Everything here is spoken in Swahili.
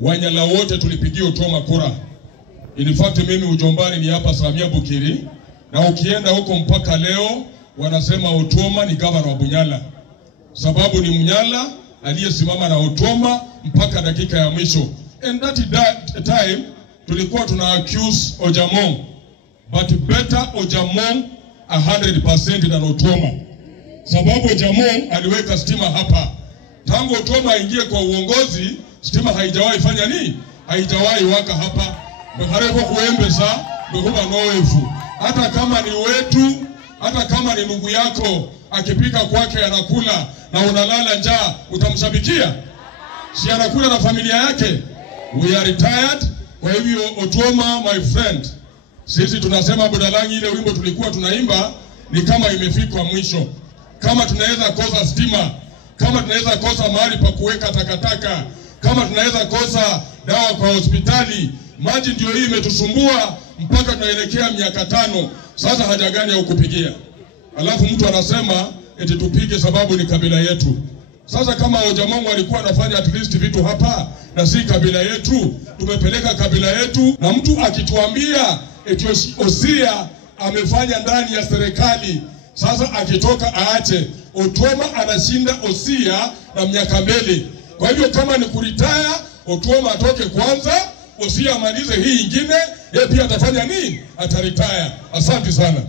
Wanyala wote tulipigia Otuoma kura. In fact mimi ujombani ni hapa Samia Bukiri, na ukienda huko mpaka leo wanasema Otuoma ni gavana wa Bunyala. Sababu ni Mnyala aliyesimama na Otuoma mpaka dakika ya mwisho. And that time tulikuwa tuna accuse Ojamong, but better Ojamong 100% than Otuoma. Sababu Ojamong aliweka stima hapa. Tangu Otuoma aingie kwa uongozi, stima haijawahi fanya nini? Haijawahi waka hapa. Mkareko kuembesa, mekuba noefu. Hata kama ni wetu, hata kama ni ndugu yako, akipika kwake anakula na unalala njaa, utamshabikia? Si anakula na familia yake? We are retired. Kwa hivyo Otuoma, my friend, sisi tunasema Budalangi, ile wimbo tulikuwa tunaimba ni kama imefika mwisho. Kama tunaweza kosa stima, kama tunaweza kosa mahali pa kuweka takataka, kama tunaweza kosa dawa kwa hospitali, maji ndio hii imetusumbua mpaka tunaelekea miaka 5. Sasa haja gani ya kukupigia? Alafu mtu anasema eti tupige sababu ni kabila yetu. Sasa kama Ojamong alikuwa anafanya at least vitu hapa na si kabila yetu, tumepeleka kabila yetu, na mtu akituambia eti Osia amefanya ndani ya serikali, sasa akitoka aache. Otuoma anashinda Osia na miaka 2. Kwa hivyo kama ni kuritaya, Otuoma atoke kwanza, Osia amalize hii ingine, yeye pia atafanya nini? Ataritaya. Asante sana.